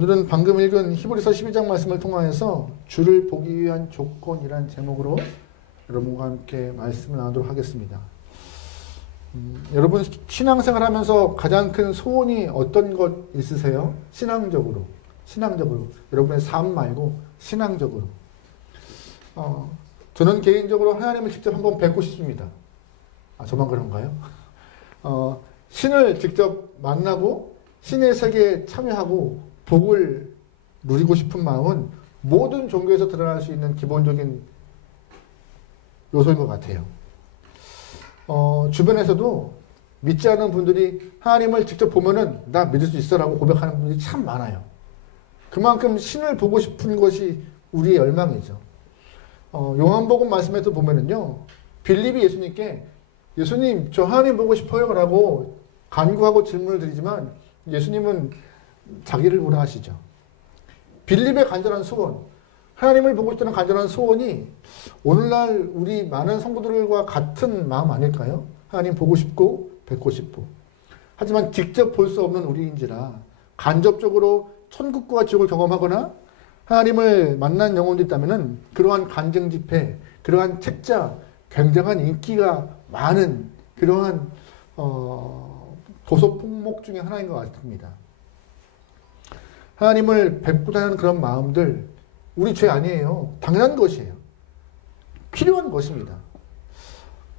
오늘은 방금 읽은 히브리서 12장 말씀을 통하여서 주를 보기 위한 조건이란 제목으로 여러분과 함께 말씀을 나누도록 하겠습니다. 여러분 신앙생활 하면서 가장 큰 소원이 어떤 것 있으세요? 신앙적으로 여러분의 삶 말고 신앙적으로. 저는 개인적으로 하나님을 직접 한번 뵙고 싶습니다. 저만 그런가요? 신을 직접 만나고 신의 세계에 참여하고 복을 누리고 싶은 마음은 모든 종교에서 드러날 수 있는 기본적인 요소인 것 같아요. 주변에서도 믿지 않는 분들이 하나님을 직접 보면은 나 믿을 수 있어라고 고백하는 분들이 참 많아요. 그만큼 신을 보고 싶은 것이 우리의 열망이죠. 요한복음 말씀에서 보면은요, 빌립이 예수님께 예수님 저 하나님 보고 싶어요 라고 간구하고 질문을 드리지만 예수님은 자기를 보라 하시죠. 빌립의 간절한 소원, 하나님을 보고 싶다는 간절한 소원이 오늘날 우리 많은 성도들과 같은 마음 아닐까요? 하나님 보고 싶고 뵙고 싶고. 하지만 직접 볼 수 없는 우리인지라 간접적으로 천국과 지옥을 경험하거나 하나님을 만난 영혼도 있다면 그러한 간증 집회, 그러한 책자, 굉장한 인기가 많은 그러한 도서 품목 중에 하나인 것 같습니다. 하나님을 뵙고자 하는 그런 마음들 우리 죄 아니에요. 당연한 것이에요. 필요한 것입니다.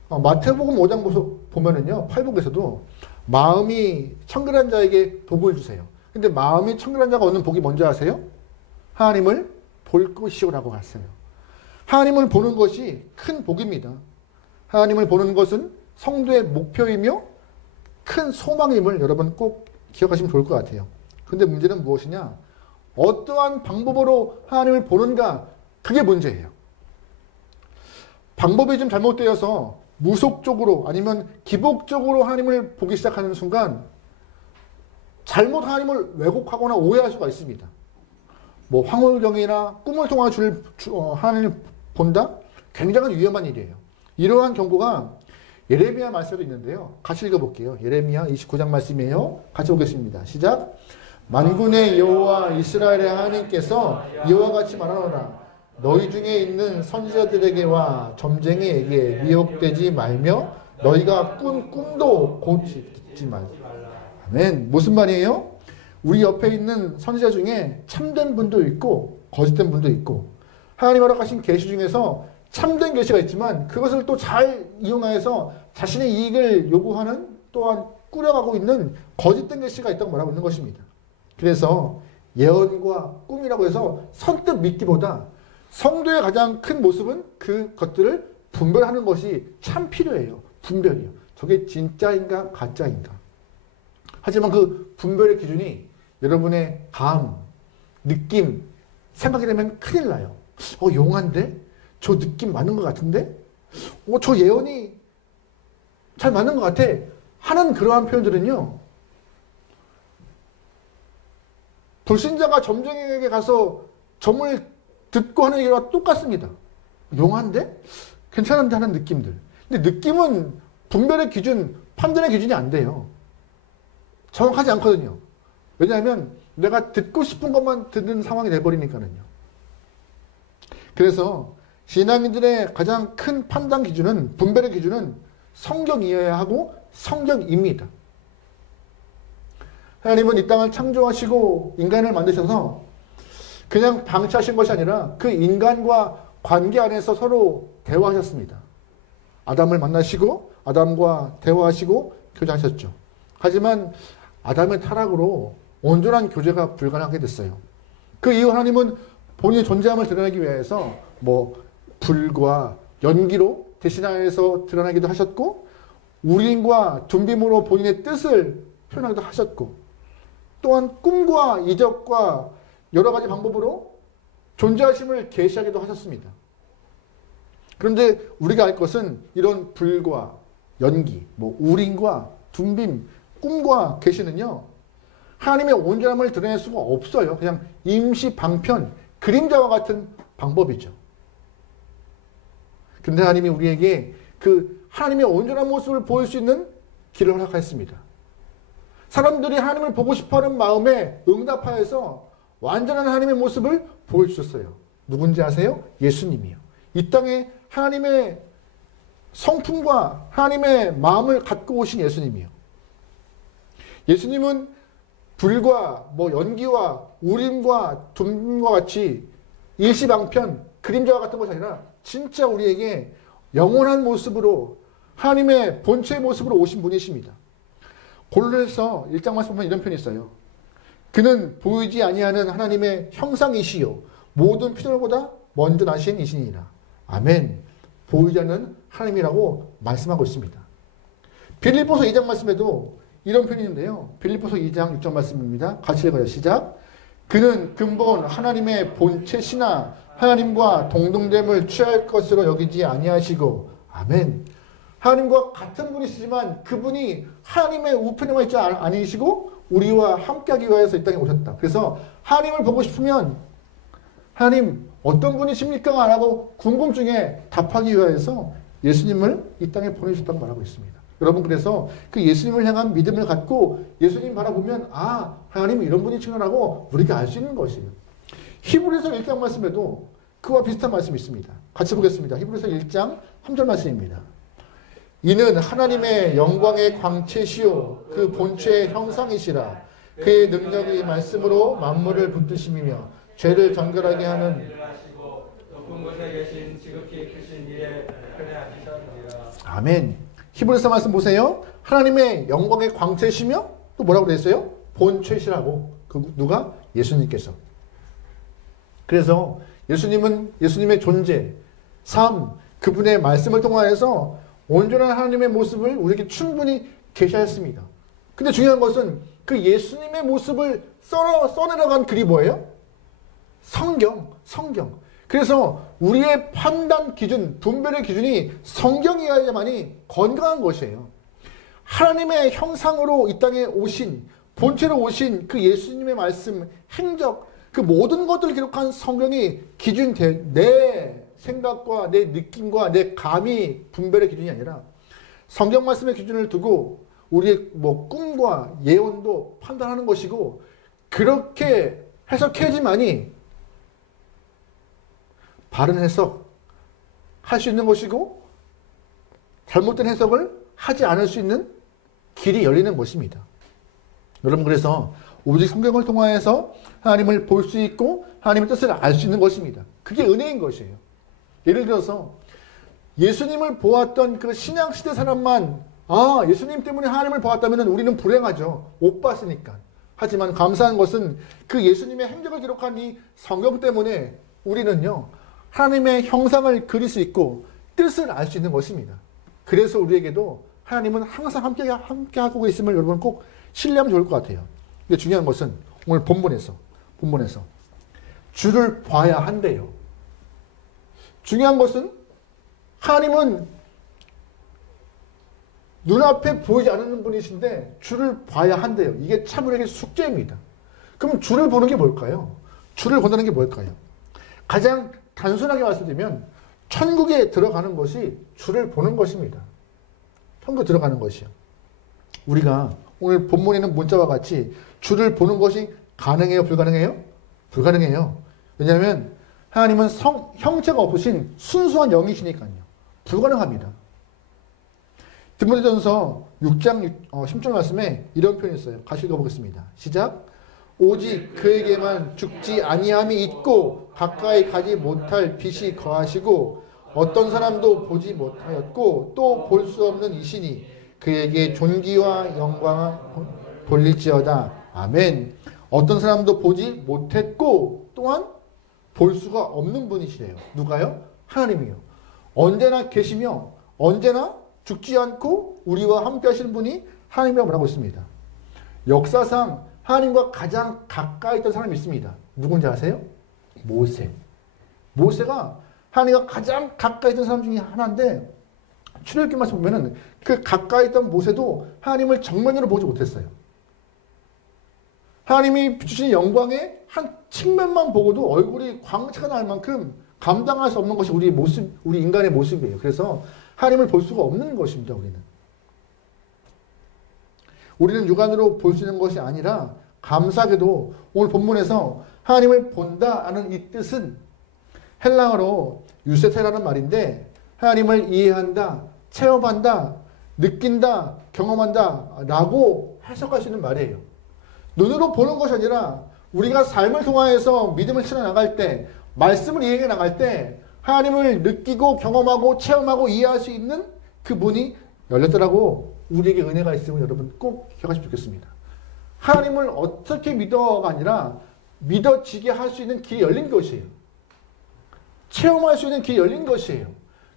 마태복음 5장 보면은요, 팔복에서도 마음이 청결한 자에게 복을 주세요. 근데 마음이 청결한 자가 얻는 복이 뭔지 아세요? 하나님을 볼 것이오라고 했어요. 하나님을 보는 것이 큰 복입니다. 하나님을 보는 것은 성도의 목표이며 큰 소망임을 여러분 꼭 기억하시면 좋을 것 같아요. 근데 문제는 무엇이냐? 어떠한 방법으로 하나님을 보는가? 그게 문제예요. 방법이 좀 잘못되어서 무속적으로 아니면 기복적으로 하나님을 보기 시작하는 순간 잘못 하나님을 왜곡하거나 오해할 수가 있습니다. 뭐 황홀경이나 꿈을 통한 하나님을 본다? 굉장히 위험한 일이에요. 이러한 경고가 예레미야 말씀도 있는데요. 같이 읽어볼게요. 예레미야 29장 말씀이에요. 같이 보겠습니다. 시작. 만군의 여호와 이스라엘의 하나님께서 이와 같이 말하노라. 너희 중에 있는 선지자들에게와 점쟁이에게 미혹되지 말며 너희가 꾼 꿈도 고치지 말라. 아멘. 무슨 말이에요? 우리 옆에 있는 선지자 중에 참된 분도 있고 거짓된 분도 있고 하나님 허락하신 계시 중에서 참된 계시가 있지만 그것을 또 잘 이용해서 자신의 이익을 요구하는 또한 꾸려가고 있는 거짓된 계시가 있다고 말하고 있는 것입니다. 그래서 예언과 꿈이라고 해서 선뜻 믿기보다 성도의 가장 큰 모습은 그것들을 분별하는 것이 참 필요해요. 분별이요. 저게 진짜인가 가짜인가. 하지만 그 분별의 기준이 여러분의 감, 느낌, 생각이 되면 큰일 나요. 용한데? 저 느낌 맞는 것 같은데? 저 예언이 잘 맞는 것 같아. 하는 그러한 표현들은요. 불신자가 점쟁이에게 가서 점을 듣고 하는 얘기와 똑같습니다. 용한데? 괜찮은데 하는 느낌들. 근데 느낌은 분별의 기준, 판단의 기준이 안 돼요. 정확하지 않거든요. 왜냐하면 내가 듣고 싶은 것만 듣는 상황이 돼버리니까요. 그래서 신앙인들의 가장 큰 판단 기준은, 분별의 기준은 성경이어야 하고 성경입니다. 하나님은 이 땅을 창조하시고 인간을 만드셔서 그냥 방치하신 것이 아니라 그 인간과 관계 안에서 서로 대화하셨습니다. 아담을 만나시고 아담과 대화하시고 교제하셨죠. 하지만 아담의 타락으로 온전한 교제가 불가능하게 됐어요. 그 이후 하나님은 본인의 존재함을 드러내기 위해서 불과 연기로 대신하여서 드러나기도 하셨고 우린과 둔빔으로 본인의 뜻을 표현하기도 하셨고 또한 꿈과 이적과 여러 가지 방법으로 존재하심을 계시하기도 하셨습니다. 그런데 우리가 알 것은 이런 불과 연기, 우린과 둔빔, 꿈과 계시는요. 하나님의 온전함을 드러낼 수가 없어요. 그냥 임시 방편, 그림자와 같은 방법이죠. 그런데 하나님이 우리에게 그 하나님의 온전한 모습을 보일 수 있는 길을 허락하였습니다. 사람들이 하나님을 보고 싶어하는 마음에 응답하여서 완전한 하나님의 모습을 보여주셨어요. 누군지 아세요? 예수님이요. 이 땅에 하나님의 성품과 하나님의 마음을 갖고 오신 예수님이요. 예수님은 불과 연기와 우림과 둠과 같이 일시방편 그림자와 같은 것이 아니라 진짜 우리에게 영원한 모습으로 하나님의 본체의 모습으로 오신 분이십니다. 골로새서 1장 말씀 보면 이런 편이 있어요. 그는 보이지 아니하는 하나님의 형상이시요 모든 피조물보다 먼저 나신 이시니라. 아멘. 보이지 않는 하나님이라고 말씀하고 있습니다. 빌립보서 2장 말씀에도 이런 편이 있는데요. 빌립보서 2장 6절 말씀입니다. 같이 읽어요. 시작. 그는 근본 하나님의 본체시나 하나님과 동등됨을 취할 것으로 여기지 아니하시고 아멘. 하나님과 같은 분이시지만 그분이 하나님의 우편에만 있지 아니시고 우리와 함께하기 위해서 이 땅에 오셨다. 그래서 하나님을 보고 싶으면 하나님 어떤 분이십니까? 라고 궁금증에 답하기 위해서 예수님을 이 땅에 보내주셨다고 말하고 있습니다. 여러분 그래서 그 예수님을 향한 믿음을 갖고 예수님 바라보면 하나님은 이런 분이시구나라고 우리가 알 수 있는 것이에요. 히브리서 1장 말씀에도 그와 비슷한 말씀이 있습니다. 같이 보겠습니다. 히브리서 1장 3절 말씀입니다. 이는 하나님의 영광의 광채시요 그 본체의 형상이시라. 그의 능력이 말씀으로 만물을 붙드심이며 죄를 정결하게 하는 높은 곳에 계신 지극히 크신 이의 편에 앉으셨느니라. 아멘. 히브리서 말씀 보세요. 하나님의 영광의 광채시며 또 뭐라고 되어 있어요? 본체시라고. 누가? 예수님께서. 그래서 예수님은 예수님의 존재, 삶, 그분의 말씀을 통하여서 온전한 하나님의 모습을 우리에게 충분히 계시하였습니다. 근데 중요한 것은 그 예수님의 모습을 써내려간 글이 뭐예요? 성경. 그래서 우리의 판단 기준, 분별의 기준이 성경이어야만이 건강한 것이에요. 하나님의 형상으로 이 땅에 오신, 본체로 오신 그 예수님의 말씀, 행적, 그 모든 것들을 기록한 성경이 내 생각과 내 느낌과 내 감이 분별의 기준이 아니라 성경 말씀의 기준을 두고 우리의 꿈과 예언도 판단하는 것이고 그렇게 해석해야지만이 바른 해석 할 수 있는 것이고 잘못된 해석을 하지 않을 수 있는 길이 열리는 것입니다. 여러분 그래서 오직 성경을 통하여서 하나님을 볼 수 있고 하나님의 뜻을 알 수 있는 것입니다. 그게 은혜인 것이에요. 예를 들어서 예수님을 보았던 그 신약시대 사람만 예수님 때문에 하나님을 보았다면 우리는 불행하죠. 못 봤으니까. 하지만 감사한 것은 그 예수님의 행적을 기록한 이 성경 때문에 우리는요 하나님의 형상을 그릴 수 있고 뜻을 알 수 있는 것입니다. 그래서 우리에게도 하나님은 항상 함께하고 계심을 여러분 꼭 신뢰하면 좋을 것 같아요. 근데 중요한 것은 오늘 본문에서 주를 봐야 한대요. 중요한 것은 하나님은 눈앞에 보이지 않는 분이신데 주를 봐야 한대요. 이게 참 우리에게 숙제입니다. 그럼 주를 보는 게 뭘까요? 주를 본다는 게 뭘까요? 가장 단순하게 말씀드리면 천국에 들어가는 것이 주를 보는 것입니다. 천국에 들어가는 것이요. 우리가 오늘 본문에 있는 문자와 같이 주를 보는 것이 가능해요? 불가능해요? 불가능해요. 왜냐하면 하나님은 형체가 없으신 순수한 영이시니까요. 불가능합니다. 디모데전서 6장 10절 말씀에 이런 표현이 있어요. 같이 읽어보겠습니다. 시작. 오직 그에게만 죽지 아니함이 있고 가까이 가지 못할 빛이 거하시고 어떤 사람도 보지 못하였고 또 볼 수 없는 이시니 그에게 존귀와 영광을 돌릴지어다. 아멘. 어떤 사람도 보지 못했고 또한 볼 수가 없는 분이시래요. 누가요? 하나님이요. 언제나 계시며 언제나 죽지 않고 우리와 함께 하시는 분이 하나님이라고 말하고 있습니다. 역사상 하나님과 가장 가까이 있던 사람이 있습니다. 누군지 아세요? 모세. 모세가 하나님과 가장 가까이 있던 사람 중에 하나인데 출애굽기 말씀 보면은 그 가까이 있던 모세도 하나님을 정면으로 보지 못했어요. 하나님이 비추신 영광의 한 측면만 보고도 얼굴이 광채가 날 만큼 감당할 수 없는 것이 우리 인간의 모습이에요. 그래서 하나님을 볼 수가 없는 것입니다. 우리는 육안으로 볼 수 있는 것이 아니라 감사하게도 오늘 본문에서 하나님을 본다라는 이 뜻은 헬라어로 유세테라는 말인데 하나님을 이해한다, 체험한다, 느낀다, 경험한다 라고 해석할 수 있는 말이에요. 눈으로 보는 것이 아니라 우리가 삶을 통하여서 믿음을 실어 나갈 때, 말씀을 이해해 나갈 때 하나님을 느끼고 경험하고 체험하고 이해할 수 있는 그 문이 열렸더라고. 우리에게 은혜가 있으면 여러분 꼭 기억하시면 좋겠습니다. 하나님을 어떻게 믿어가 아니라 믿어지게 할 수 있는 길이 열린 것이에요. 체험할 수 있는 길이 열린 것이에요.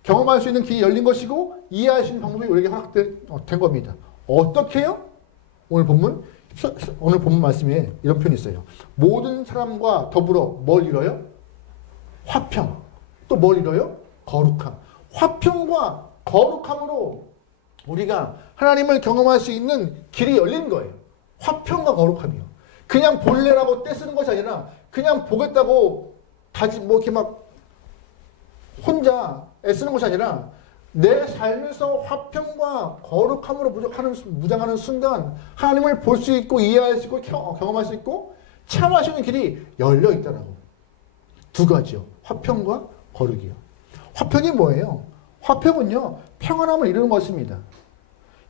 경험할 수 있는 길이 열린 것이고 이해할 수 있는 방법이 우리에게 허락된 겁니다. 어떻게 해요? 오늘 본문 말씀에 이런 표현이 있어요. 모든 사람과 더불어 뭘 이뤄요? 화평. 또 뭘 이뤄요? 거룩함. 화평과 거룩함으로 우리가 하나님을 경험할 수 있는 길이 열린 거예요. 화평과 거룩함이요. 그냥 볼래라고 떼쓰는 것이 아니라 그냥 보겠다고 이렇게 막 혼자 애쓰는 것이 아니라 내 삶에서 화평과 거룩함으로 무장하는 순간 하나님을 볼 수 있고 이해할 수 있고 경험할 수 있고 체험할 수 있는 길이 열려 있다라고. 두 가지요. 화평과 거룩이요. 화평이 뭐예요? 화평은요, 평안함을 이루는 것입니다.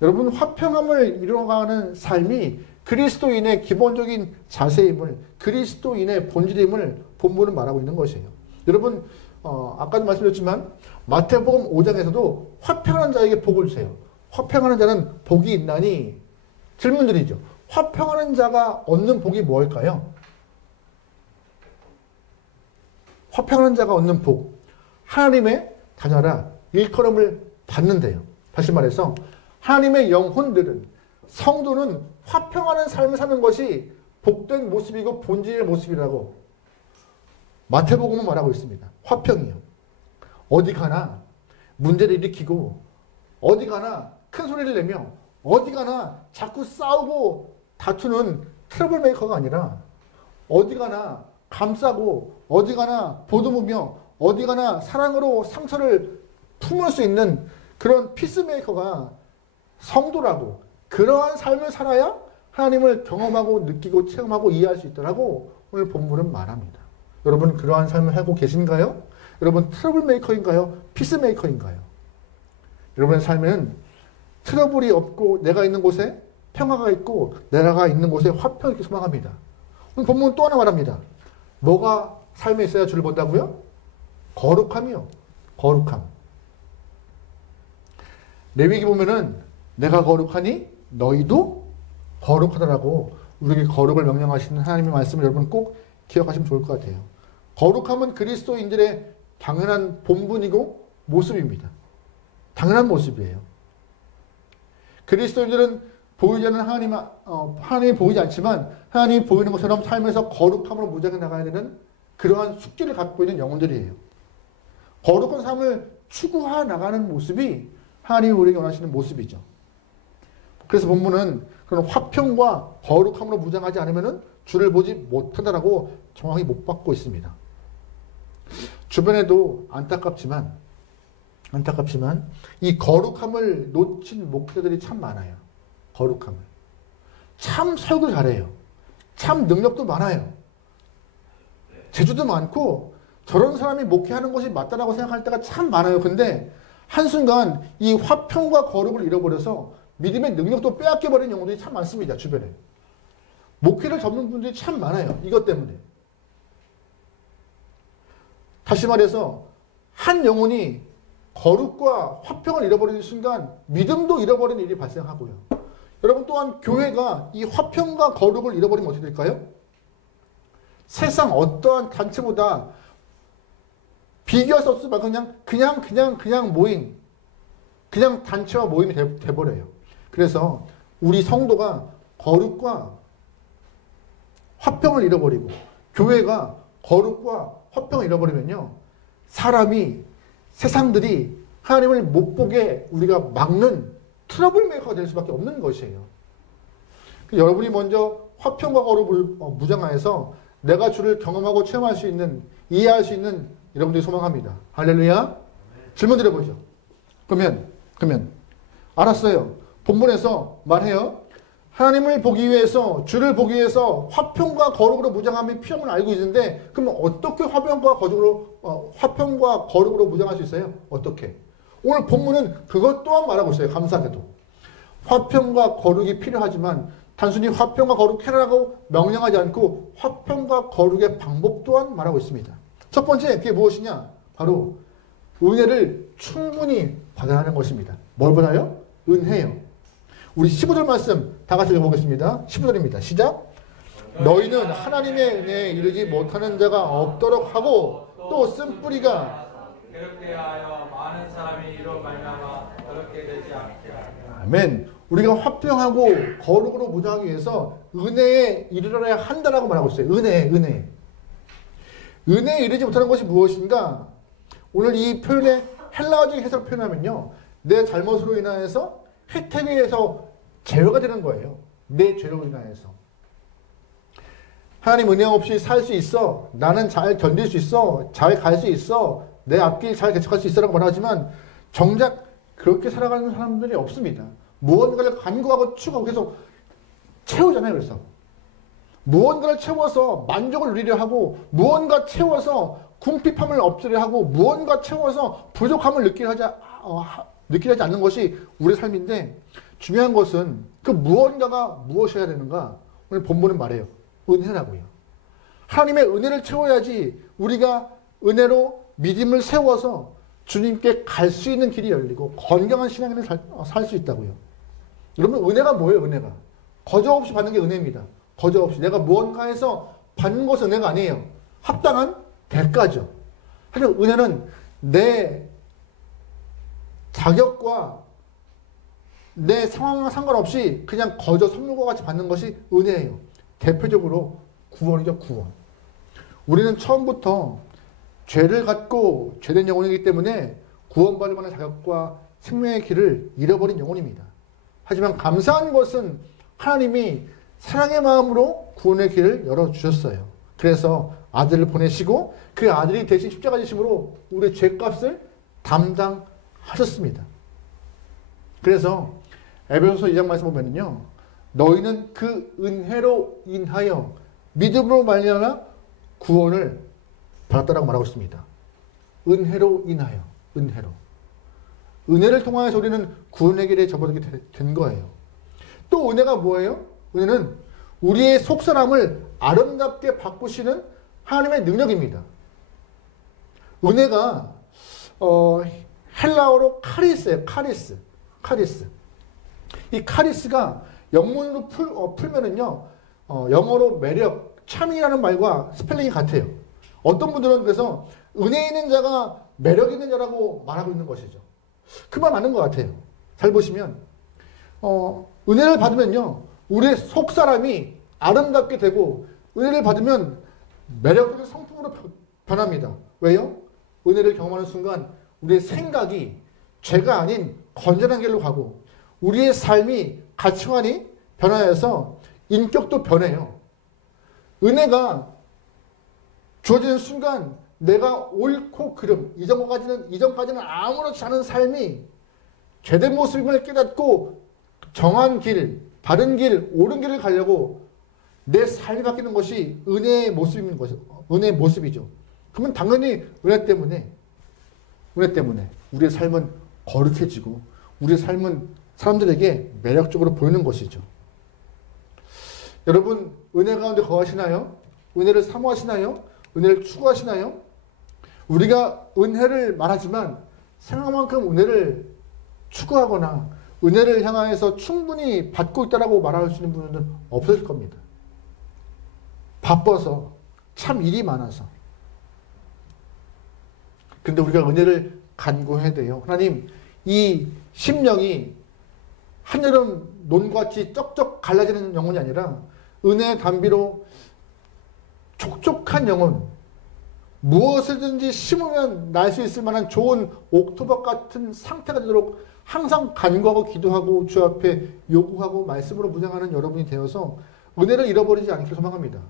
여러분, 화평함을 이루어가는 삶이 그리스도인의 기본적인 자세임을, 그리스도인의 본질임을 본문은 말하고 있는 것이에요. 여러분, 아까도 말씀드렸지만 마태복음 5장에서도 화평한 자에게 복을 주세요. 화평하는 자는 복이 있나니? 질문드리죠. 화평하는 자가 얻는 복이 뭘까요? 화평하는 자가 얻는 복, 하나님의 자녀라 일컬음을 받는데요. 다시 말해서 하나님의 영혼들은, 성도는 화평하는 삶을 사는 것이 복된 모습이고 본질의 모습이라고 마태복음은 말하고 있습니다. 화평이요. 어디 가나 문제를 일으키고 어디 가나 큰 소리를 내며 어디 가나 자꾸 싸우고 다투는 트러블 메이커가 아니라 어디 가나 감싸고 어디 가나 보듬으며 어디 가나 사랑으로 상처를 품을 수 있는 그런 피스메이커가 성도라고, 그러한 삶을 살아야 하나님을 경험하고 느끼고 체험하고 이해할 수 있다라고 오늘 본문은 말합니다. 여러분, 그러한 삶을 하고 계신가요? 여러분, 트러블 메이커인가요? 피스메이커인가요? 여러분의 삶에는 트러블이 없고 내가 있는 곳에 평화가 있고 내가 있는 곳에 화평이 있길 소망합니다. 오늘 본문은 또 하나 말합니다. 뭐가 삶에 있어야 주를 본다고요? 거룩함이요. 거룩함. 레위기 보면은 내가 거룩하니 너희도 거룩하다라고 우리에게 거룩을 명령하시는 하나님의 말씀을 여러분 꼭 기억하시면 좋을 것 같아요. 거룩함은 그리스도인들의 당연한 본분이고 모습입니다. 당연한 모습이에요. 그리스도인들은 보이지 않는 하나님이 보이지 않지만 하나님이 보이는 것처럼 삶에서 거룩함으로 무장해 나가야 되는 그러한 숙제를 갖고 있는 영혼들이에요. 거룩한 삶을 추구해 나가는 모습이 하나님이 우리에게 원하시는 모습이죠. 그래서 본문은 그런 화평과 거룩함으로 무장하지 않으면 주를 보지 못한다라고 정확히 못 받고 있습니다. 주변에도 안타깝지만 이 거룩함을 놓친 목회자들이 참 많아요. 거룩함을. 참 설교 잘해요. 참 능력도 많아요. 재주도 많고 저런 사람이 목회하는 것이 맞다라고 생각할 때가 참 많아요. 근데 한순간 이 화평과 거룩을 잃어버려서 믿음의 능력도 빼앗겨버린 영혼들이 참 많습니다. 주변에. 목회를 접는 분들이 참 많아요. 이것 때문에. 다시 말해서 한 영혼이 거룩과 화평을 잃어버리는 순간 믿음도 잃어버리는 일이 발생하고요. 여러분, 또한 교회가 이 화평과 거룩을 잃어버리면 어떻게 될까요? 세상 어떠한 단체보다 비교할 수 없을 만큼 그냥 모임, 그냥 단체와 모임이 돼버려요. 그래서 우리 성도가 거룩과 화평을 잃어버리고 교회가 거룩과 화평을 잃어버리면요, 세상들이 하나님을 못 보게 우리가 막는 트러블 메이커가 될 수밖에 없는 것이에요. 여러분이 먼저 화평과 거룩을 무장하여서 내가 주를 경험하고 체험할 수 있는, 이해할 수 있는 여러분들이 소망합니다. 할렐루야. 질문 드려보죠. 그러면 알았어요. 본문에서 말해요. 하나님을 보기 위해서, 주를 보기 위해서 화평과 거룩으로 무장함이 필요함을 알고 있는데, 그럼 어떻게 화평과 거룩으로 무장할 수 있어요? 어떻게? 오늘 본문은 그것 또한 말하고 있어요. 감사하게도. 화평과 거룩이 필요하지만 단순히 화평과 거룩 해라라고 명령하지 않고 화평과 거룩의 방법 또한 말하고 있습니다. 첫 번째, 그게 무엇이냐? 바로 은혜를 충분히 받아야 하는 것입니다. 뭘 받아요? 은혜요. 우리 15절 말씀 다 같이 읽어보겠습니다. 15절입니다. 시작. 너희는 하나님의 은혜에 이르지 못하는 자가 없도록 하고 또 쓴뿌리가 그렇게 하여 많은 사람이 이로 말미암아 그렇게 되지 않게 하라. 아멘. 우리가 화평하고 거룩으로 무장하기 위해서 은혜에 이르러야 한다라고 말하고 있어요. 은혜에 이르지 못하는 것이 무엇인가? 오늘 이 표현의 헬라어적인 해석 표현하면요, 내 잘못으로 인하여서 혜택에 의해서 제외가 되는 거예요. 내 죄로 인하여서. 하나님 은혜 없이 살 수 있어. 나는 잘 견딜 수 있어. 잘 갈 수 있어. 내 앞길 잘 개척할 수 있어라고 말하지만 정작 그렇게 살아가는 사람들이 없습니다. 무언가를 간구하고 추구하고 계속 채우잖아요. 그래서 무언가를 채워서 만족을 누리려 하고, 무언가 채워서 궁핍함을 없애려 하고, 무언가 채워서 부족함을 느끼려 하지 않는 것이 우리의 삶인데, 중요한 것은 그 무언가가 무엇이어야 되는가? 오늘 본문은 말해요. 은혜라고요. 하나님의 은혜를 채워야지 우리가 은혜로 믿음을 세워서 주님께 갈 수 있는 길이 열리고 건강한 신앙을 살 수 있다고요. 여러분, 은혜가 뭐예요? 은혜가 거저 없이 받는 게 은혜입니다. 거저 없이 내가 무언가에서 받는 것은 은혜가 아니에요. 합당한 대가죠. 하지만 은혜는 내 자격과 내 상황과 상관없이 그냥 거저 선물과 같이 받는 것이 은혜예요. 대표적으로 구원이죠. 구원. 우리는 처음부터 죄를 갖고 죄된 영혼이기 때문에 구원받을 만한 자격과 생명의 길을 잃어버린 영혼입니다. 하지만 감사한 것은 하나님이 사랑의 마음으로 구원의 길을 열어주셨어요. 그래서 아들을 보내시고 그 아들이 대신 십자가 지심으로 우리의 죄값을 담당하셨습니다. 그래서 에베소서 2장 말씀 보면요, 너희는 그 은혜로 인하여 믿음으로 말미암아 구원을 받았다라고 말하고 있습니다. 은혜로 인하여, 은혜를 통하여서 우리는 구원의 길에 접어들게 된 거예요. 또 은혜가 뭐예요? 은혜는 우리의 속사람을 아름답게 바꾸시는 하나님의 능력입니다. 은혜가 헬라어로 카리스예요. 카리스. 이 카리스가 영문으로 풀면은요, 영어로 매력, 참이라는 말과 스펠링이 같아요. 어떤 분들은 그래서 은혜 있는 자가 매력 있는 자라고 말하고 있는 것이죠. 그 말 맞는 것 같아요. 잘 보시면 은혜를 받으면요, 우리의 속사람이 아름답게 되고, 은혜를 받으면 매력적인 성품으로 변합니다. 왜요? 은혜를 경험하는 순간 우리의 생각이 죄가 아닌 건전한 길로 가고, 우리의 삶이 가치관이 변화해서 인격도 변해요. 은혜가 주어지는 순간 내가 옳고 그름, 이전까지는 아무렇지 않은 삶이 죄된 모습임을 깨닫고 정한 길, 바른 길, 옳은 길을 가려고 내 삶이 바뀌는 것이 은혜의 모습이죠. 그러면 당연히 은혜 때문에 우리의 삶은 거룩해지고 우리의 삶은 사람들에게 매력적으로 보이는 것이죠. 여러분, 은혜 가운데 거하시나요? 은혜를 사모하시나요? 은혜를 추구하시나요? 우리가 은혜를 말하지만 생각만큼 은혜를 추구하거나 은혜를 향하여서 충분히 받고 있다라고 말할 수 있는 분들은 없을 겁니다. 바빠서, 참 일이 많아서. 그런데 우리가 은혜를 간구해야 돼요. 하나님, 이 심령이 한여름 논같이 쩍쩍 갈라지는 영혼이 아니라 은혜의 단비로 촉촉한 영혼, 무엇을든지 심으면 날 수 있을 만한 좋은 옥토박 같은 상태가 되도록 항상 간구하고 기도하고 주 앞에 요구하고 말씀으로 무장하는 여러분이 되어서 은혜를 잃어버리지 않기를 소망합니다.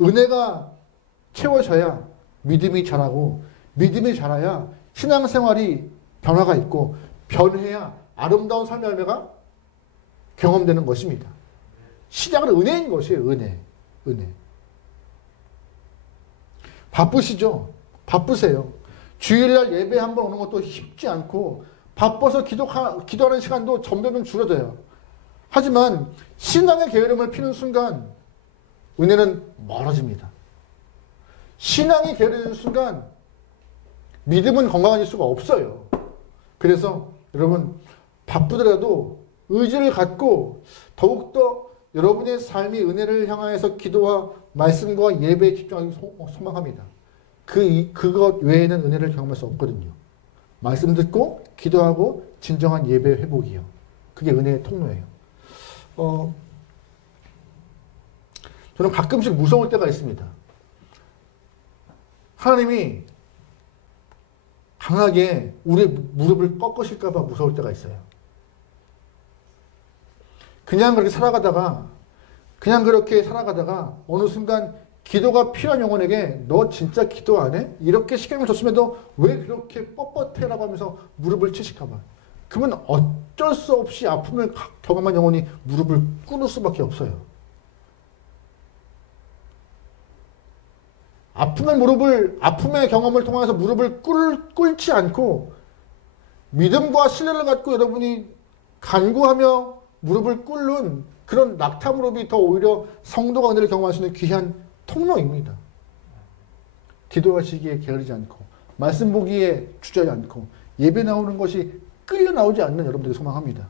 은혜가 채워져야 믿음이 자라고, 믿음이 자라야 신앙생활이 변화가 있고, 변해야 아름다운 삶의 열매가 경험되는 것입니다. 시작은 은혜인 것이에요. 은혜. 바쁘시죠? 바쁘세요. 주일날 예배 한번 오는 것도 쉽지 않고 바빠서 기도하는 시간도 점점 줄어들어요. 하지만 신앙의 게으름을 피는 순간 은혜는 멀어집니다. 신앙이 게으르는 순간 믿음은 건강해질 수가 없어요. 그래서 여러분 바쁘더라도 의지를 갖고 더욱더 여러분의 삶이 은혜를 향하여서 기도와 말씀과 예배에 집중하기 소망합니다. 그것 외에는 은혜를 경험할 수 없거든요. 말씀 듣고 기도하고 진정한 예배 회복이요. 그게 은혜의 통로예요. 저는 가끔씩 무서울 때가 있습니다. 하나님이 강하게 우리의 무릎을 꺾으실까 봐 무서울 때가 있어요. 그냥 그렇게 살아가다가 어느 순간 기도가 필요한 영혼에게 너 진짜 기도 안 해? 이렇게 시간을 줬음에도 왜 그렇게 뻣뻣해? 라고 하면서 무릎을 치실까 봐. 그러면 어쩔 수 없이 아픔을 경험한 영혼이 무릎을 꿇을 수밖에 없어요. 아픔의 경험을 통해서 무릎을 꿇지 않고 믿음과 신뢰를 갖고 여러분이 간구하며 무릎을 꿇는 그런 낙타 무릎이 더 오히려 성도가 은혜를 경험할 수 있는 귀한 통로입니다. 기도하시기에 게으르지 않고 말씀 보기에 주저하지 않고 예배 나오는 것이 끌려 나오지 않는 여러분들이 소망합니다.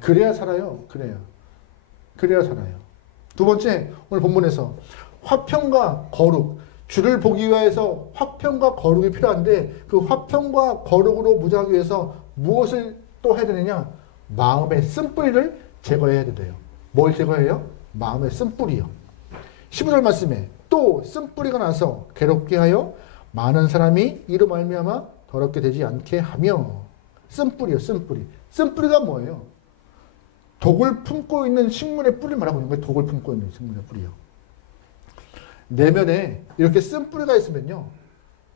그래야 살아요. 그래야 살아요. 두 번째, 오늘 본문에서 화평과 거룩, 주를 보기 위해서 화평과 거룩이 필요한데 그 화평과 거룩으로 무장하기 위해서 무엇을 또 해야 되느냐? 마음의 쓴뿌리를 제거해야 돼요. 뭘 제거해요? 마음의 쓴뿌리요. 15절 말씀에 또 쓴뿌리가 나서 괴롭게 하여 많은 사람이 이로 말미암아 더럽게 되지 않게 하며. 쓴뿌리요. 쓴뿌리가 뭐예요? 독을 품고 있는 식물의 뿌리를 말하고 있는 거예요. 독을 품고 있는 식물의 뿌리요. 내면에 이렇게 쓴뿌리가 있으면요,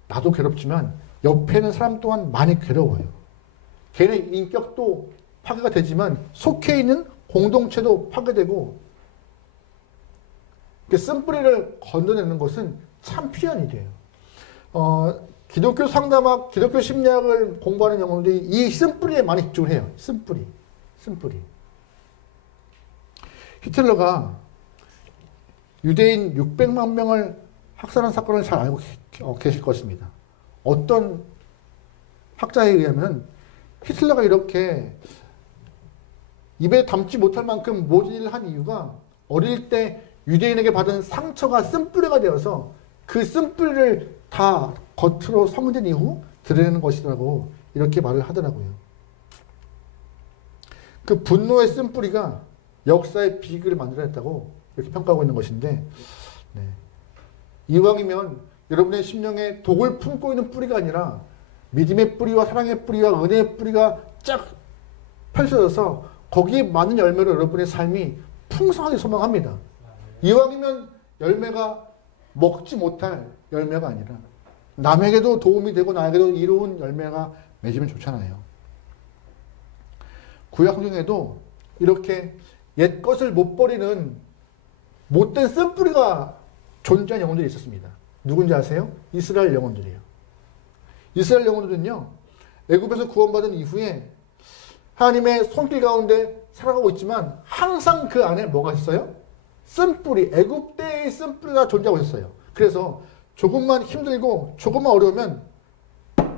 나도 괴롭지만 옆에는 사람 또한 많이 괴로워요. 걔네 인격도 파괴가 되지만 속해 있는 공동체도 파괴되고, 쓴뿌리를 건져내는 것은 참 필요한 일이에요. 기독교 상담학, 기독교 심리학을 공부하는 영혼들이 이 쓴뿌리에 많이 집중을 해요. 쓴뿌리. 히틀러가 유대인 600만 명을 학살한 사건을 잘 알고 계실 것입니다. 어떤 학자에 의하면 히틀러가 이렇게 입에 담지 못할 만큼 모진 일을 한 이유가 어릴 때 유대인에게 받은 상처가 쓴뿌리가 되어서 그 쓴뿌리를 다 겉으로 성된 이후 드러내는 것이라고 이렇게 말을 하더라고요. 그 분노의 쓴뿌리가 역사의 비극을 만들어냈다고 이렇게 평가하고 있는 것인데, 이왕이면 여러분의 심령에 독을 품고 있는 뿌리가 아니라 믿음의 뿌리와 사랑의 뿌리와 은혜의 뿌리가 쫙 펼쳐져서 거기에 맞는 열매로 여러분의 삶이 풍성하게 소망합니다. 이왕이면 열매가 먹지 못할 열매가 아니라 남에게도 도움이 되고 나에게도 이로운 열매가 맺으면 좋잖아요. 구약 성경에도 이렇게 옛 것을 못 버리는 못된 쓴뿌리가 존재한 영혼들이 있었습니다. 누군지 아세요? 이스라엘 영혼들이에요. 이스라엘 영혼들은요, 애굽에서 구원받은 이후에 하나님의 손길 가운데 살아가고 있지만 항상 그 안에 뭐가 있어요? 쓴뿌리, 애굽 때의 쓴뿌리가 존재하고 있었어요. 그래서 조금만 힘들고 조금만 어려우면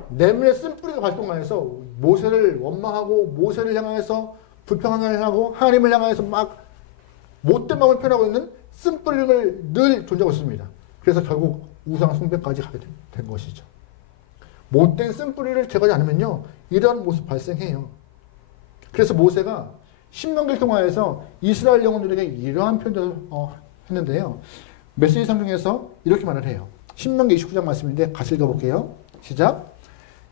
내면의 쓴뿌리가 발동하여서 모세를 원망하고 모세를 향해서 불평을 하고 하나님을 향해서 막 못된 마음을 표현하고 있는 쓴뿌리를 늘 존재하고 있습니다. 그래서 결국 우상 숭배까지 가게 된 것이죠. 못된 쓴뿌리를 제거하지 않으면요, 이러한 모습 발생해요. 그래서 모세가 신명기를 통하여서 이스라엘 영혼들에게 이러한 표현을 했는데요. 메시지상 중에서 이렇게 말을 해요. 신명기 29장 말씀인데 같이 읽어볼게요. 시작.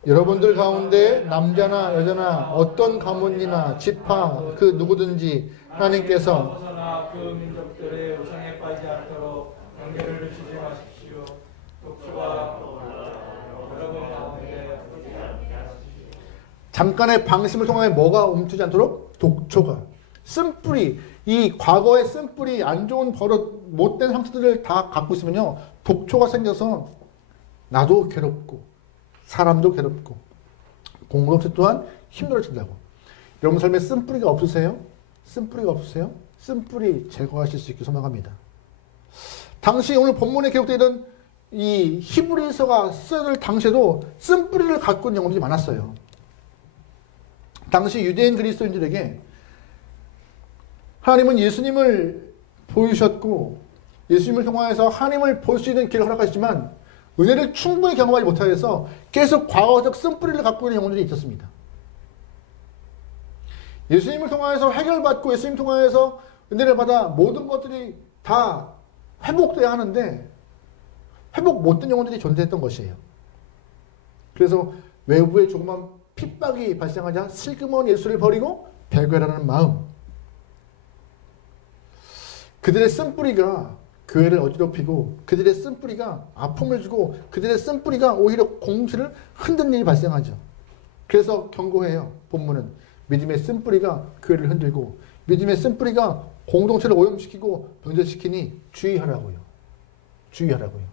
여러분들 가운데 남자나 여자나 어떤 가문이나 지파 그 누구든지 하나님께서 그 민족들의 우상에 빠지지 않도록 경계를 늦추지 마십시오. 독주가 여러분 가운데 잠깐의 방심을 통하여 뭐가 움트지 않도록? 독초가. 쓴뿌리, 이 과거의 쓴뿌리, 안 좋은 버릇, 못된 상태들을 다 갖고 있으면요, 독초가 생겨서 나도 괴롭고 사람도 괴롭고 공동체 또한 힘들어진다고. 여러분 삶에 쓴뿌리가 없으세요? 쓴뿌리가 없으세요? 쓴뿌리 제거하실 수 있길 소망합니다. 당시 오늘 본문에 기록되어 있던 이 히브리서가 써야 될 당시에도 쓴뿌리를 갖고 있는 영혼들이 많았어요. 당시 유대인 그리스도인들에게 하나님은 예수님을 보이셨고 예수님을 통하여서 하나님을 볼 수 있는 길을 허락하시지만 은혜를 충분히 경험하지 못하여서 계속 과거적 쓴뿌리를 갖고 있는 영혼들이 있었습니다. 예수님을 통하여서 해결받고 예수님 통하여서 은혜를 받아 모든 것들이 다 회복돼야 하는데 회복 못된 영혼들이 존재했던 것이에요. 그래서 외부에 조그만 핍박이 발생하자 슬그머니 예수를 버리고 배교하라는 마음. 그들의 쓴뿌리가 교회를 어지럽히고 그들의 쓴뿌리가 아픔을 주고 그들의 쓴뿌리가 오히려 공동체를 흔드는 일이 발생하죠. 그래서 경고해요. 본문은 믿음의 쓴뿌리가 교회를 흔들고 믿음의 쓴뿌리가 공동체를 오염시키고 변절시키니 주의하라고요. 주의하라고요.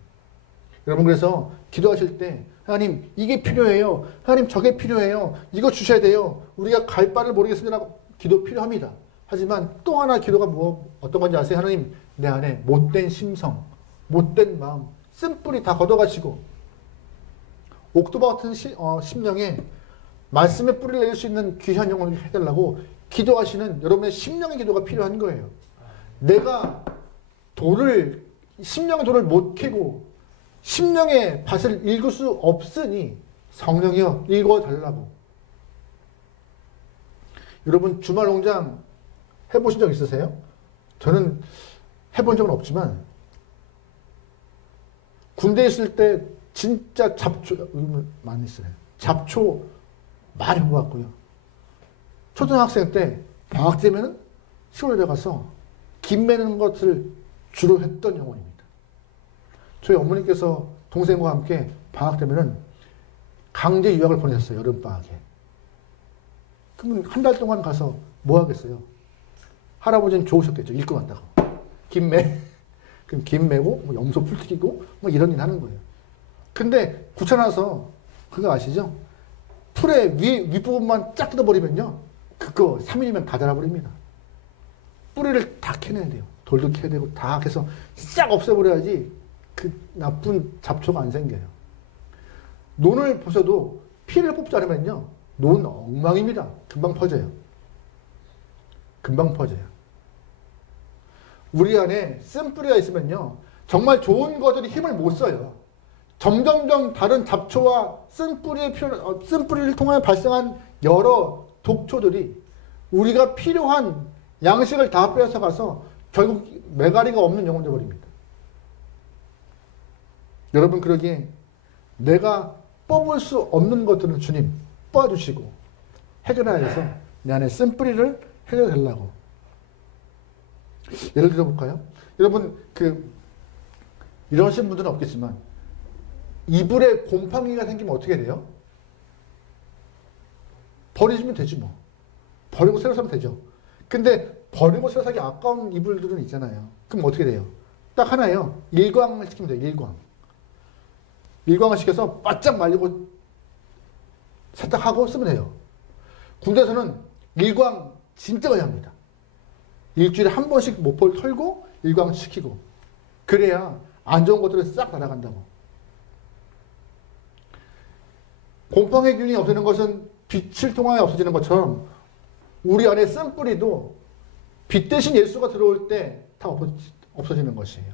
여러분 그래서 기도하실 때 하나님 이게 필요해요. 하나님 저게 필요해요. 이거 주셔야 돼요. 우리가 갈 바를 모르겠습니다. 기도 필요합니다. 하지만 또 하나 기도가 어떤 건지 아세요? 하나님 내 안에 못된 심성, 못된 마음, 쓴뿌리 다 걷어가시고 옥토바 같은 심령에 말씀의 뿌리를 내릴 수 있는 귀한 영혼을 해달라고 기도하시는 여러분의 심령의 기도가 필요한 거예요. 내가 심령의 돌을 못 캐고 심령의 밭을 읽을 수 없으니 성령이여 읽어달라고. 여러분 주말 농장 해보신 적 있으세요? 저는 해본 적은 없지만 군대에 있을 때 진짜 잡초 많이 있어요. 잡초 많이 해봤고요. 초등학생 때 방학 때면은 시골에 가서 김 매는 것을 주로 했던 영혼입니다. 저희 어머니께서 동생과 함께 방학 때면은 강제 유학을 보내셨어요. 여름방학에. 그러면 한 달 동안 가서 뭐 하겠어요? 할아버지는 좋으셨겠죠. 읽고 왔다고. 그럼 김 매고, 뭐 염소 풀 튀기고, 뭐 이런 일 하는 거예요. 근데 귀찮아서, 그거 아시죠? 풀의 윗부분만 쫙 뜯어버리면요. 그거 3일이면 다 자라버립니다. 뿌리를 다 캐내야 돼요. 돌도 캐야 되고, 다 해서 싹 없애버려야지 그 나쁜 잡초가 안 생겨요. 논을 보셔도 피를 뽑지 않으면요. 논 엉망입니다. 금방 퍼져요. 금방 퍼져요. 우리 안에 쓴뿌리가 있으면요. 정말 좋은 것들이 힘을 못 써요. 점점점 다른 잡초와 쓴뿌리를 통해 발생한 여러 독초들이 우리가 필요한 양식을 다 뺏어가서 결국 메가리가 없는 영혼 되어버립니다. 여러분 그러기에 내가 뽑을 수 없는 것들은 주님 뽑아주시고 해결하여서 내 안에 쓴뿌리를 해결해달라고. 예를 들어볼까요? 여러분 이러신 분들은 없겠지만 이불에 곰팡이가 생기면 어떻게 돼요? 버리시면 되지 뭐. 버리고 새로 사면 되죠. 근데 버리고 새로 사기 아까운 이불들은 있잖아요. 그럼 어떻게 돼요? 딱 하나예요. 일광을 시키면 돼요. 일광을 시켜서 바짝 말리고 세탁하고 쓰면 돼요. 군대에서는 일광 진짜 많이 합니다. 일주일에 한 번씩 모포를 털고 일광 시키고 그래야 안 좋은 것들을 싹 날아간다고. 곰팡이균이 없어지는 것은 빛을 통하여 없어지는 것처럼 우리 안에 쓴뿌리도 빛 대신 예수가 들어올 때 다 없어지는 것이에요.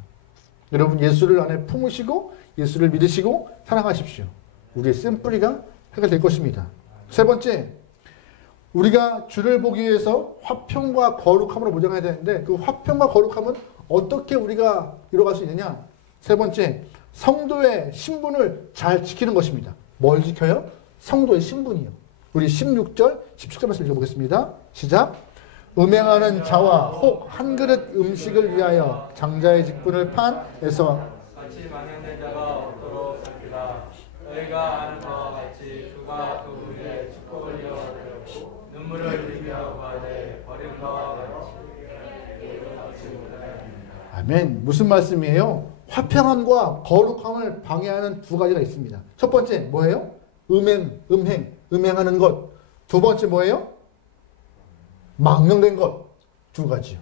여러분 예수를 안에 품으시고 예수를 믿으시고 사랑하십시오. 우리의 쓴뿌리가 해결될 것입니다. 세 번째, 우리가 주를 보기 위해서 화평과 거룩함으로 무장해야 되는데 그 화평과 거룩함은 어떻게 우리가 이뤄갈 수 있느냐? 세 번째, 성도의 신분을 잘 지키는 것입니다. 뭘 지켜요? 성도의 신분이요. 우리 16절, 17절 말씀 읽어보겠습니다. 시작. 음행하는 자와 혹 한 그릇 음식을 위하여 장자의 직분을 판 에서 같이 만연된 자가 없도록 살피라. 너희가 아는 바와 같이 그가 그 위에 축복을 이어가려고 눈물을 흘리며 가되 버림과 아멘. 무슨 말씀이에요? 화평함과 거룩함을 방해하는 두 가지가 있습니다. 첫 번째 뭐예요? 음행하는 것. 두 번째 뭐예요? 망령된 것. 두 가지요.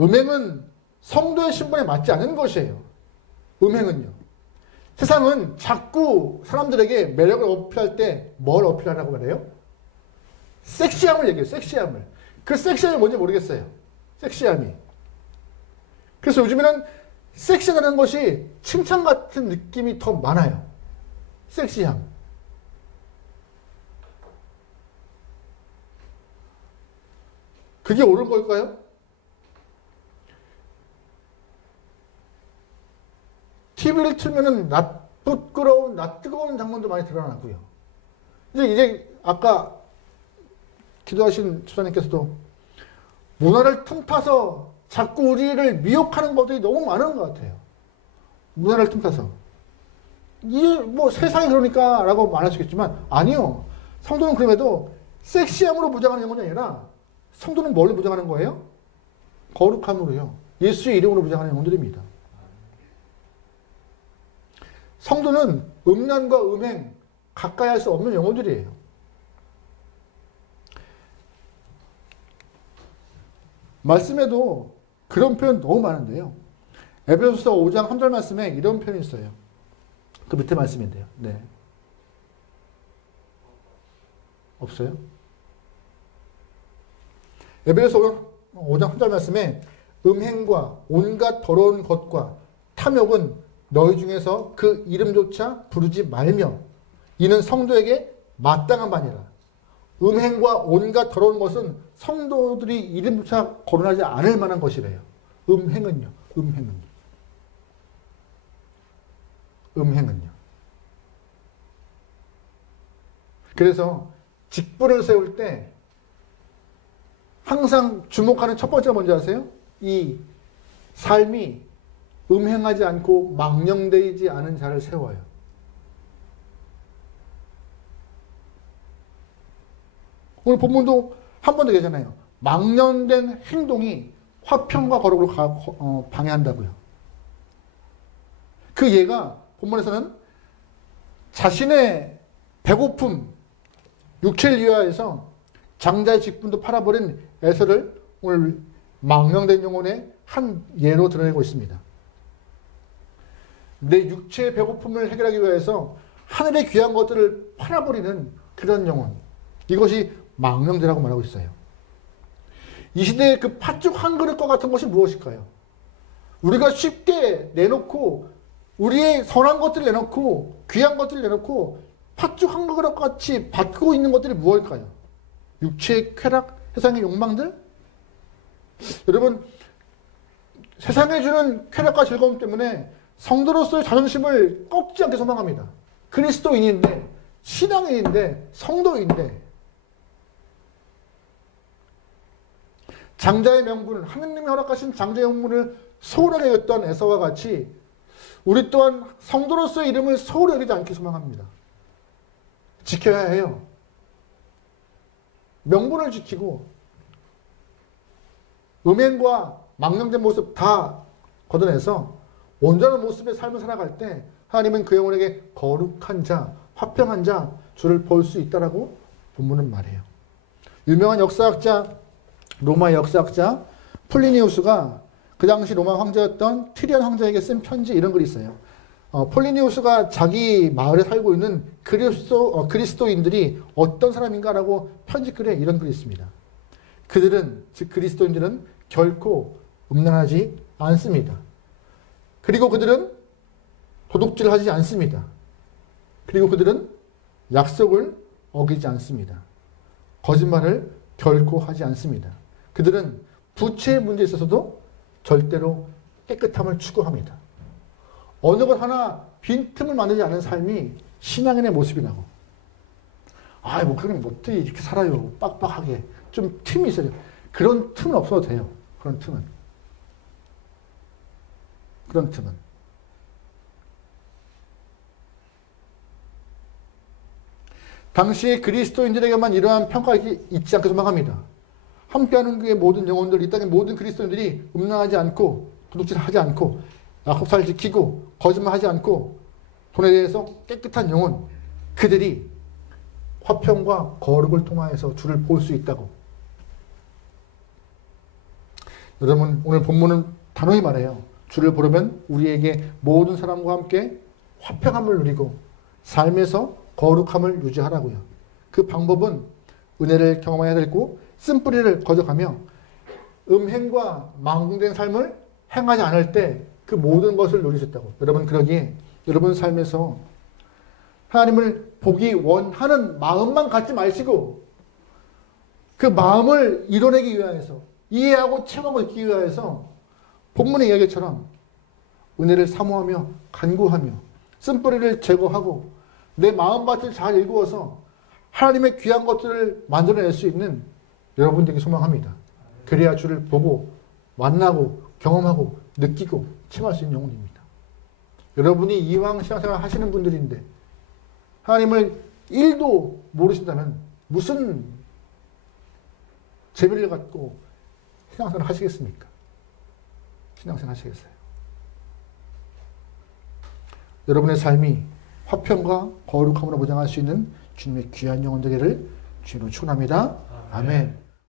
음행은 성도의 신분에 맞지 않는 것이에요. 음행은요. 세상은 자꾸 사람들에게 매력을 어필할 때 뭘 어필하라고 말해요? 섹시함을 얘기해요. 섹시함을. 그 섹시함이 뭔지 모르겠어요. 섹시함이. 그래서 요즘에는 섹시하다는 것이 칭찬 같은 느낌이 더 많아요. 섹시함. 그게 옳은 걸까요? TV를 틀면은 부끄러운, 뜨거운 장면도 많이 드러나고요. 이제 아까 기도하신 집사님께서도 문화를 틈타서 자꾸 우리를 미혹하는 것들이 너무 많은 것 같아요. 문화를 틈타서. 이게 뭐 세상이 그러니까 라고 말할 수 있겠지만 아니요. 성도는 그럼에도 섹시함으로 보장하는 것이 아니라 성도는 뭘로 보장하는 거예요? 거룩함으로요. 예수의 이름으로 보장하는 영혼들입니다. 성도는 음란과 음행 가까이 할 수 없는 영혼들이에요. 말씀에도 그런 표현 너무 많은데요. 에베소서 5장 3절 말씀에 이런 표현이 있어요. 그 밑에 말씀인데요. 네. 없어요? 에베소서 5장 3절 말씀에 음행과 온갖 더러운 것과 탐욕은 너희 중에서 그 이름조차 부르지 말며 이는 성도에게 마땅한 바니라. 음행과 온갖 더러운 것은 성도들이 이름조차 거론하지 않을 만한 것이래요. 음행은요. 그래서 직분을 세울 때 항상 주목하는 첫 번째가 뭔지 아세요? 이 삶이 음행하지 않고 망령되지 않은 자를 세워요. 오늘 본문도 한 번 더 얘기하잖아요. 망령된 행동이 화평과 거룩을 방해한다고요. 그 예가 본문에서는 자신의 배고픔, 육체를 위하여서 장자의 직분도 팔아버린 에서를 오늘 망령된 영혼의 한 예로 드러내고 있습니다. 내 육체의 배고픔을 해결하기 위해서 하늘의 귀한 것들을 팔아버리는 그런 영혼. 이것이 망령되라고 말하고 있어요. 이 시대의 그 팥죽 한 그릇과 같은 것이 무엇일까요? 우리가 쉽게 내놓고 우리의 선한 것들을 내놓고 귀한 것들을 내놓고 팥죽 한 그릇 같이 받고 있는 것들이 무엇일까요? 육체의 쾌락, 세상의 욕망들? 여러분, 세상에 주는 쾌락과 즐거움 때문에 성도로서의 자존심을 꺾지 않게 소망합니다. 그리스도인인데, 신앙인인데, 성도인데, 장자의 명분, 하느님이 허락하신 장자의 명분을 소홀하게 여겼던 에서와 같이 우리 또한 성도로서의 이름을 소홀히 여기지 않게 소망합니다. 지켜야 해요. 명분을 지키고 음행과 망령된 모습 다 걷어내서 온전한 모습의 삶을 살아갈 때 하나님은 그 영혼에게 거룩한 자, 화평한 자, 주를 볼 수 있다라고 본문은 말해요. 유명한 역사학자, 로마의 역사학자 폴리니우스가 그 당시 로마 황제였던 티리안 황제에게 쓴 편지 이런 글이 있어요. 폴리니우스가 자기 마을에 살고 있는 그리스도인들이 어떤 사람인가라고 편지글에 이런 글이 있습니다. 그들은, 즉 그리스도인들은 결코 음란하지 않습니다. 그리고 그들은 도둑질하지 않습니다. 그리고 그들은 약속을 어기지 않습니다. 거짓말을 결코 하지 않습니다. 그들은 부채의 문제에 있어서도 절대로 깨끗함을 추구합니다. 어느 것 하나 빈틈을 만들지 않은 삶이 신앙인의 모습이라고. 아, 뭐 그럼 어떻게 이렇게 살아요? 빡빡하게. 좀 틈이 있어요. 그런 틈은 없어도 돼요. 그런 틈은. 당시에 그리스도인들에게만 이러한 평가가 있지 않게 소망합니다. 함께하는 교회 모든 영혼들, 이 땅의 모든 그리스도인들이 음란하지 않고 도둑질하지 않고 약속사를 지키고 거짓말하지 않고 돈에 대해서 깨끗한 영혼, 그들이 화평과 거룩을 통하여서 주를 볼 수 있다고. 여러분, 오늘 본문은 단호히 말해요. 주를 보려면 우리에게 모든 사람과 함께 화평함을 누리고 삶에서 거룩함을 유지하라고요. 그 방법은 은혜를 경험해야 되고 쓴뿌리를 거적하며 음행과 망공된 삶을 행하지 않을 때 그 모든 것을 누리셨다고. 여러분, 그러기에 여러분 삶에서 하나님을 보기 원하는 마음만 갖지 마시고 그 마음을 이뤄내기 위하여서 이해하고 체험하고 있기 위하여서 본문의 이야기처럼 은혜를 사모하며 간구하며 쓴뿌리를 제거하고 내 마음밭을 잘 일구어서 하나님의 귀한 것들을 만들어낼 수 있는 여러분들에게 소망합니다. 그래야 주를 보고 만나고 경험하고 느끼고 체험할 수 있는 영혼입니다. 여러분이 이왕 신앙생활 하시는 분들인데 하나님을 1도 모르신다면 무슨 재미를 갖고 신앙생활 하시겠습니까? 신앙생활 하시겠어요? 여러분의 삶이 화평과 거룩함으로 보장할 수 있는 주님의 귀한 영혼 되기를 주로 축원합니다. 아멘.